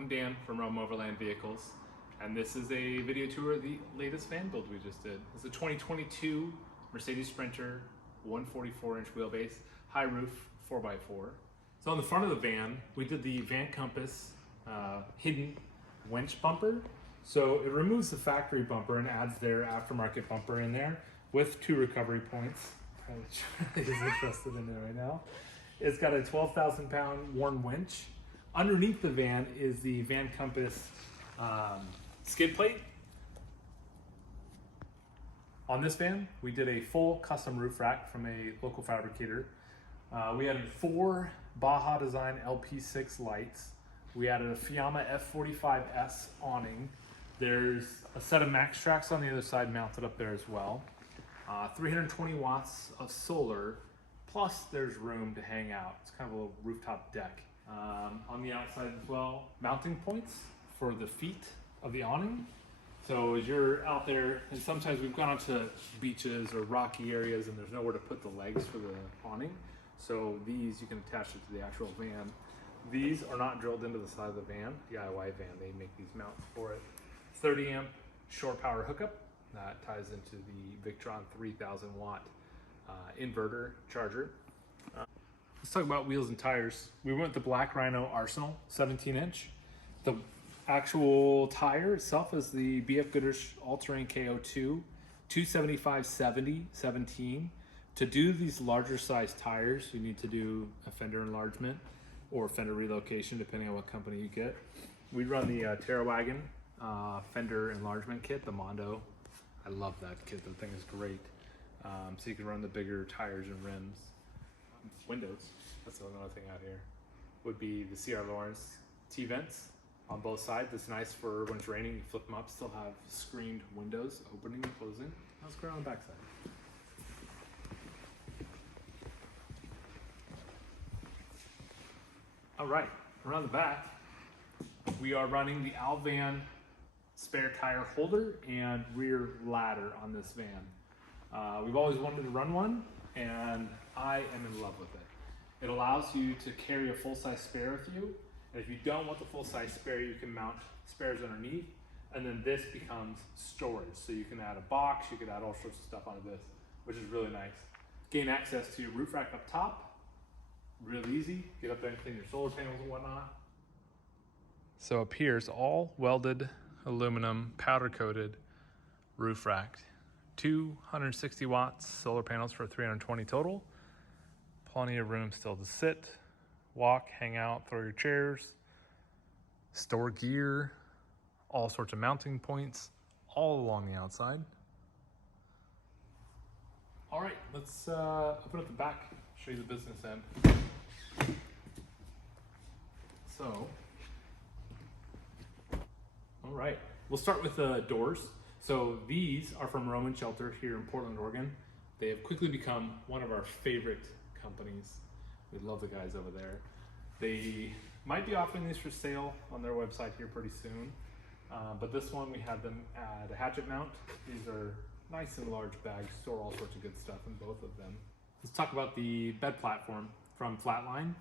I'm Dan from Rome Overland Vehicles, and this is a video tour of the latest van build we just did. It's a 2022 Mercedes Sprinter, 144-inch wheelbase, high roof, 4x4. So on the front of the van, we did the Van Compass hidden winch bumper. So it removes the factory bumper and adds their aftermarket bumper in there with 2 recovery points. Charlie is interested in it right now. It's got a 12,000-pound Warn winch. Underneath the van is the Van Compass skid plate. On this van, we did a full custom roof rack from a local fabricator. We added 4 Baja Design LP6 lights. We added a Fiamma F45S awning. There's a set of MaxTrax on the other side mounted up there as well. 320 watts of solar, plus there's room to hang out. It's kind of a little rooftop deck. On the outside as well, mounting points for the feet of the awning. So as you're out there, and sometimes we've gone out to beaches or rocky areas and there's nowhere to put the legs for the awning. So these, you can attach it to the actual van. These are not drilled into the side of the van, DIY van, they make these mounts for it. 30 amp shore power hookup that ties into the Victron 3000 watt inverter charger. Let's talk about wheels and tires. We went with the Black Rhino Arsenal 17-inch. The actual tire itself is the BF Goodrich All-Terrain KO2 275/70/17. To do these larger size tires, you need to do a fender enlargement or fender relocation, depending on what company you get. We run the TerraWagon fender enlargement kit, the Mondo. I love that kit, the thing is great. So you can run the bigger tires and rims. Windows, that's another thing out here, would be the CR Lawrence T-vents on both sides. It's nice for when it's raining, you flip them up, still have screened windows, opening and closing. Let's go around the back side. All right, around the back, we are running the Alvan spare tire holder and rear ladder on this van. We've always wanted to run one, and I am in love with it. It allows you to carry a full-size spare with you, and if you don't want the full-size spare, you can mount spares underneath, and then this becomes storage. So you can add a box, you can add all sorts of stuff onto this, which is really nice. Gain access to your roof rack up top, real easy. Get up there and clean your solar panels and whatnot. So up here is all welded aluminum, powder coated roof rack. 260 watts solar panels for 320 total. Plenty of room still to sit, walk, hang out, throw your chairs, store gear, all sorts of mounting points all along the outside. All right, let's open up the back, show you the business end. So, all right, we'll start with the doors. So these are from Roman Shelter here in Portland, Oregon. They have quickly become one of our favorite companies. We love the guys over there. They might be offering these for sale on their website here pretty soon. But this one, we had them add a hatchet mount. These are nice and large bags, store all sorts of good stuff in both of them. Let's talk about the bed platform from Flatline.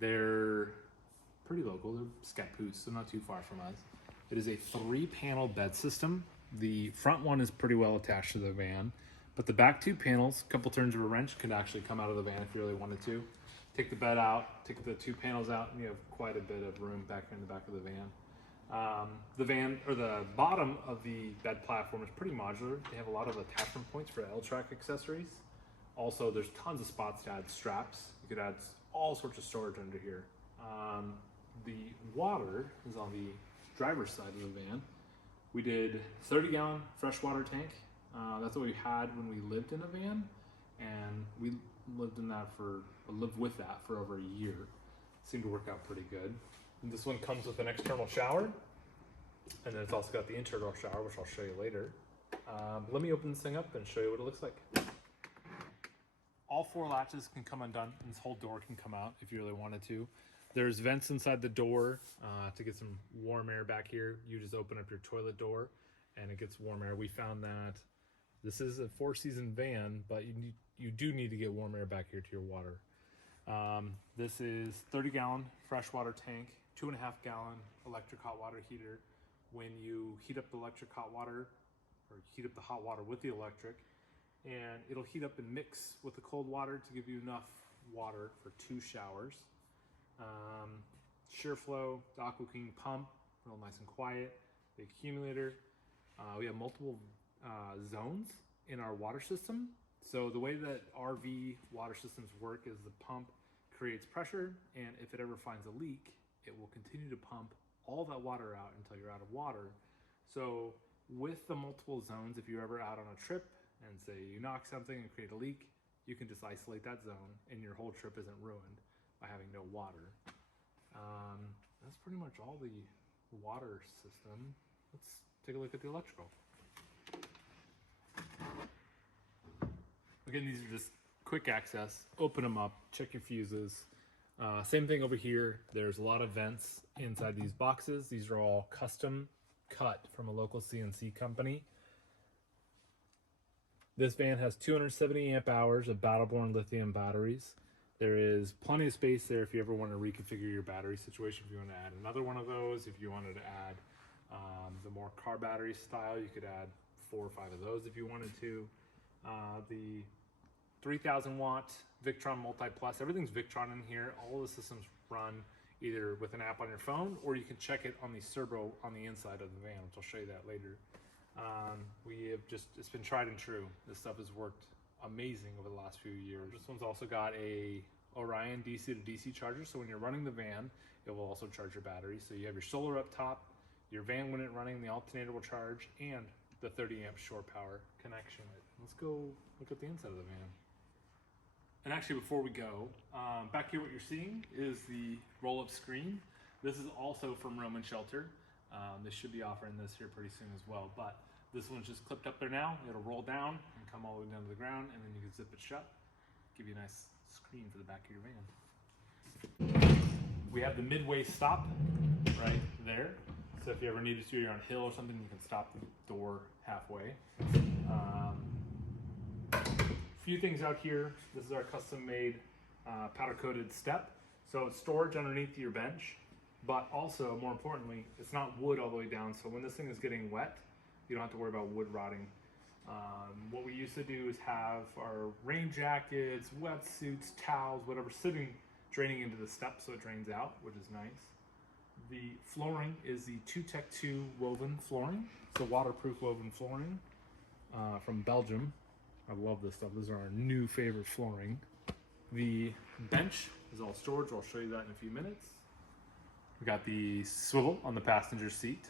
They're pretty local, they're Scappoose, so not too far from us. It is a 3-panel bed system. The front one is pretty well attached to the van, but the back 2 panels, a couple turns of a wrench, could actually come out of the van if you really wanted to. Take the bed out, take the 2 panels out, and you have quite a bit of room back here in the back of the van. The bottom of the bed platform is pretty modular. They have a lot of attachment points for L-Track accessories. Also, there's tons of spots to add straps. You could add all sorts of storage under here. The water is on the driver's side of the van. We did 30-gallon freshwater tank. That's what we had when we lived in a van, and we lived with that for over a year. Seemed to work out pretty good. And this one comes with an external shower, and then it's also got the internal shower, which I'll show you later. Let me open this thing up and show you what it looks like. All 4 latches can come undone, and this whole door can come out if you really wanted to. There's vents inside the door to get some warm air back here. You just open up your toilet door and it gets warm air. We found that this is a 4-season van, but you do need to get warm air back here to your water. This is 30-gallon freshwater tank, 2.5 gallon electric hot water heater. When you heat up the electric hot water, or heat up the hot water with the electric, and it'll heat up and mix with the cold water to give you enough water for 2 showers. SureFlow, the AquaClean pump, real nice and quiet. The accumulator. We have multiple zones in our water system. So the way that RV water systems work is the pump creates pressure, and if it ever finds a leak, it will continue to pump all that water out until you're out of water. So with the multiple zones, if you're ever out on a trip and say you knock something and create a leak, you can just isolate that zone and your whole trip isn't ruined by having no water. That's pretty much all the water system. Let's take a look at the electrical. Again, these are just quick access. Open them up, check your fuses. Same thing over here. There's a lot of vents inside these boxes. These are all custom cut from a local CNC company. This van has 270 amp hours of Battle-Born lithium batteries. There is plenty of space there if you ever want to reconfigure your battery situation. If you want to add another one of those, if you wanted to add the more car battery style, you could add 4 or 5 of those if you wanted to. The 3000 watt Victron Multi Plus, everything's Victron in here. All the systems run either with an app on your phone, or you can check it on the servo on the inside of the van, which I'll show you that later. It's been tried and true. This stuff has worked amazing over the last few years. This one's also got a Orion DC to DC charger, so when you're running the van, it will also charge your battery. So you have your solar up top, your van when it's running, the alternator will charge, and the 30 amp shore power connection. Let's go look at the inside of the van. And actually, before we go, back here what you're seeing is the roll-up screen. This is also from Roman Shelter. They should be offering this here pretty soon as well, but this one's just clipped up there now. It'll roll down and come all the way down to the ground, and then you can zip it shut. Give you a nice screen for the back of your van. We have the midway stop right there. So if you ever needed to, you're on a hill or something, you can stop the door halfway. Few things out here. This is our custom made powder coated step. So it's storage underneath your bench, but also more importantly, it's not wood all the way down. So when this thing is getting wet, you don't have to worry about wood rotting. What we used to do is have our rain jackets, wetsuits, towels, whatever, draining into the step so it drains out, which is nice. The flooring is the 2Tech2 woven flooring. It's a waterproof woven flooring from Belgium. I love this stuff. This is our new favorite flooring. The bench is all storage. I'll show you that in a few minutes. We got the swivel on the passenger seat.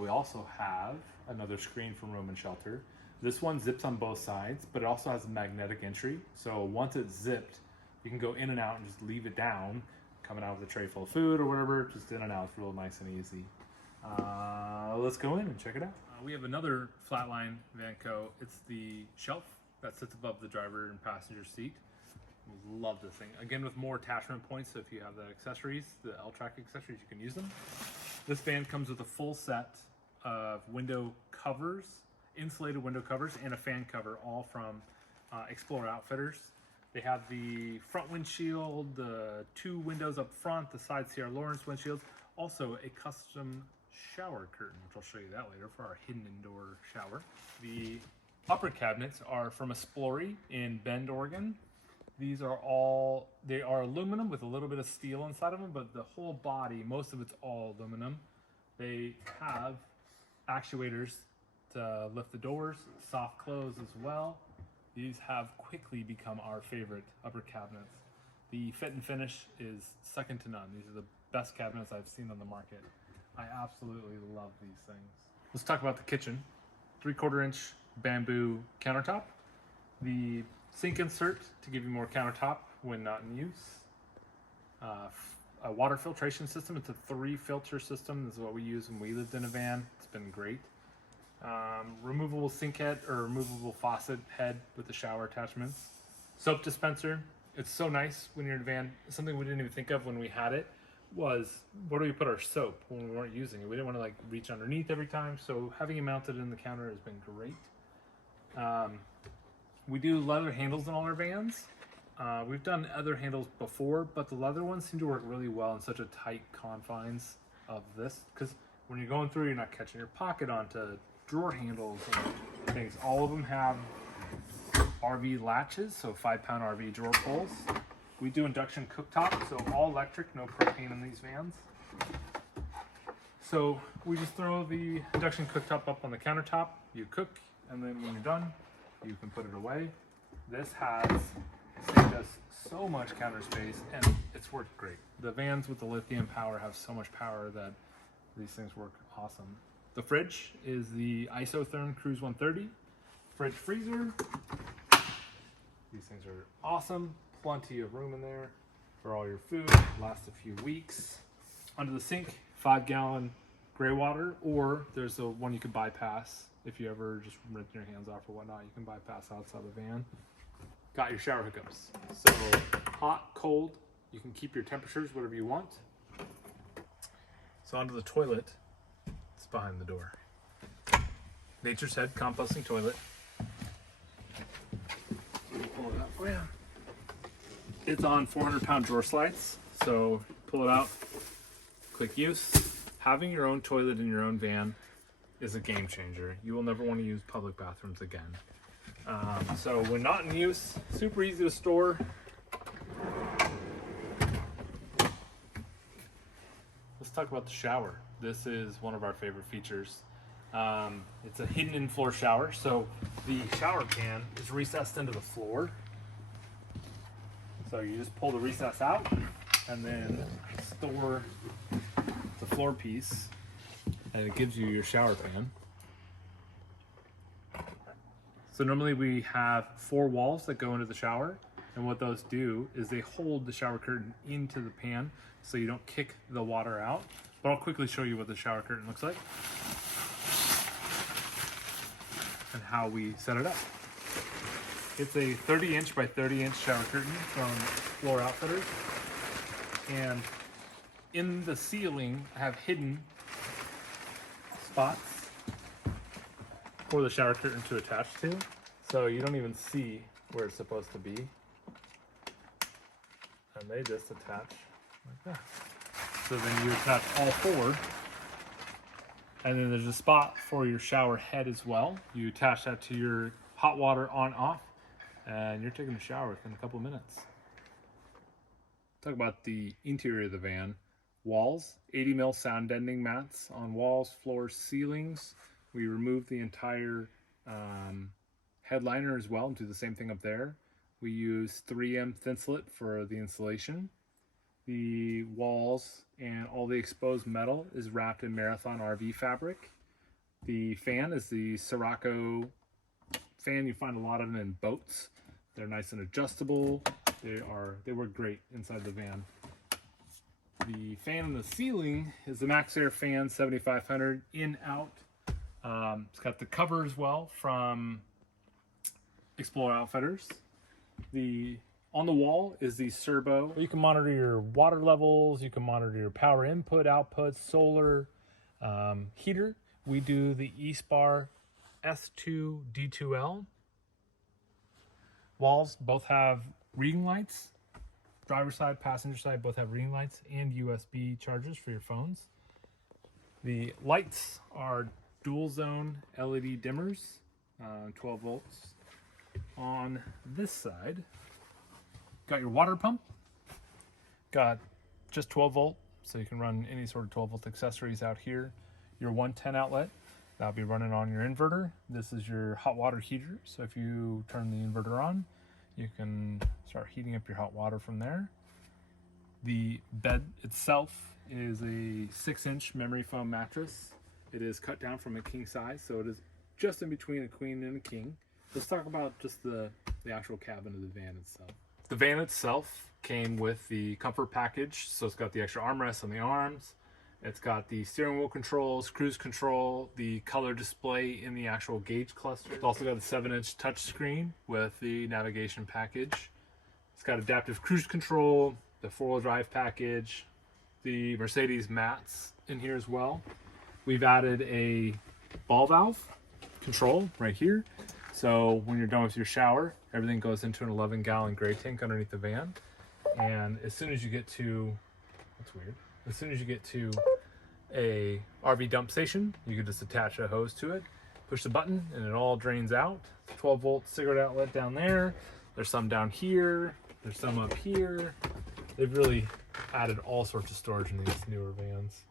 We also have another screen from Roman Shelter. This one zips on both sides, but it also has a magnetic entry. So once it's zipped, you can go in and out and just leave it down, coming out with a tray full of food or whatever, just in and out. It's real nice and easy. Let's go in and check it out. We have another Flatline Vanco. It's the shelf that sits above the driver and passenger seat. Love this thing. Again, with more attachment points, so if you have the accessories, the L-Track accessories, you can use them. This van comes with a full set of window covers, insulated window covers, and a fan cover, all from Explorer Outfitters. They have the front windshield, the 2 windows up front, the side C.R. Lawrence windshields, also a custom shower curtain, which I'll show you that later for our hidden indoor shower. The upper cabinets are from Esplory in Bend, Oregon. These are they are aluminum with a little bit of steel inside of them, but the whole body, most of it's all aluminum. They have actuators to lift the doors, soft close as well. These have quickly become our favorite upper cabinets. The fit and finish is second to none. These are the best cabinets I've seen on the market. I absolutely love these things. Let's talk about the kitchen. 3/4 inch bamboo countertop. The sink insert to give you more countertop when not in use. A water filtration system. It's a 3 filter system. This is what we use when we lived in a van. It's been great. Removable sink head or removable faucet head with the shower attachments. Soap dispenser. It's so nice when you're in a van. Something we didn't even think of when we had it was, where do we put our soap when we weren't using it? We didn't want to like reach underneath every time, so having it mounted in the counter has been great. We do leather handles in all our vans. We've done other handles before, but the leather ones seem to work really well in such a tight confines of this, because when you're going through, you're not catching your pocket onto drawer handles and things. All of them have RV latches, so 5-pound RV drawer pulls. We do induction cooktop, so all electric, no propane in these vans. So we just throw the induction cooktop up on the countertop, you cook, and then when you're done, you can put it away. This has saved us so much counter space, and it's worked great. The vans with the lithium power have so much power that these things work awesome. The fridge is the Isotherm Cruise 130 fridge freezer. These things are awesome. Plenty of room in there for all your food. Lasts a few weeks. Under the sink, 5-gallon gray water, or there's the one you can bypass if you ever just rip your hands off or whatnot. You can bypass outside the van. Got your shower hookups. So hot, cold, you can keep your temperatures whatever you want. So onto the toilet, it's behind the door. Nature's Head composting toilet. Pull it out for you. It's on 400-pound drawer slides, so pull it out, click use. Having your own toilet in your own van is a game changer. You will never want to use public bathrooms again. So when not in use, super easy to store. Let's talk about the shower. This is one of our favorite features. It's a hidden in-floor shower, so the shower pan is recessed into the floor. So you just pull the recess out and then store the floor piece, and it gives you your shower pan. So normally we have 4 walls that go into the shower, and what those do is they hold the shower curtain into the pan so you don't kick the water out. But I'll quickly show you what the shower curtain looks like and how we set it up. It's a 30-inch by 30-inch shower curtain from Floor Outfitters, and in the ceiling I have hidden spots for the shower curtain to attach to, so you don't even see where it's supposed to be, and they just attach like that. So then you attach all 4, and then there's a spot for your shower head as well. You attach that to your hot water on off, and you're taking a shower within a couple minutes. Talk about the interior of the van. Walls, 80 mil sound deadening mats on walls, floors, ceilings. We removed the entire headliner as well and do the same thing up there. We use 3M Thinsulate for the insulation. The walls and all the exposed metal is wrapped in Marathon RV fabric. The fan is the Sirocco fan. You find a lot of them in boats. They're nice and adjustable. They work great inside the van. The fan in the ceiling is the Maxxair fan 7500 in out. It's got the cover as well from Explorer Outfitters. On the wall is the Serbo. You can monitor your water levels. You can monitor your power input, output, solar, heater. We do the eSpar S2 D2L. Walls both have reading lights. Driver side, passenger side both have reading lights and USB chargers for your phones. The lights are dual zone LED dimmers, 12 volts. On this side, got your water pump. Got just 12 volt, so you can run any sort of 12 volt accessories out here. Your 110 outlet, that'll be running on your inverter. This is your hot water heater, so if you turn the inverter on, you can start heating up your hot water from there. The bed itself is a 6-inch memory foam mattress. It is cut down from a king size, so it is just in between a queen and a king. Let's talk about just the actual cabin of the van itself. The van itself came with the comfort package, so it's got the extra armrests on the arms. It's got the steering wheel controls, cruise control, the color display in the actual gauge cluster. It's also got a 7-inch touchscreen with the navigation package. It's got adaptive cruise control, the 4-wheel drive package, the Mercedes mats in here as well. We've added a ball valve control right here. So when you're done with your shower, everything goes into an 11-gallon gray tank underneath the van. And as soon as you get to, that's weird. As soon as you get to a RV dump station, you can just attach a hose to it, push the button, and it all drains out. 12-volt cigarette outlet down there. There's some down here. There's some up here. They've really added all sorts of storage in these newer vans.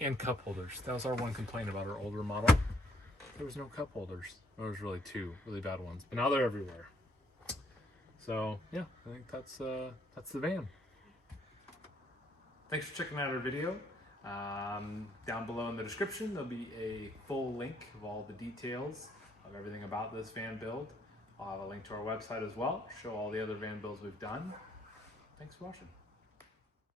And cup holders. That was our one complaint about our older model. There was no cup holders. There was really two really bad ones, but now they're everywhere. So yeah, I think that's the van. Thanks for checking out our video. Down below in the description, there'll be a full link of all the details of everything about this van build. I'll have a link to our website as well, show all the other van builds we've done. Thanks for watching.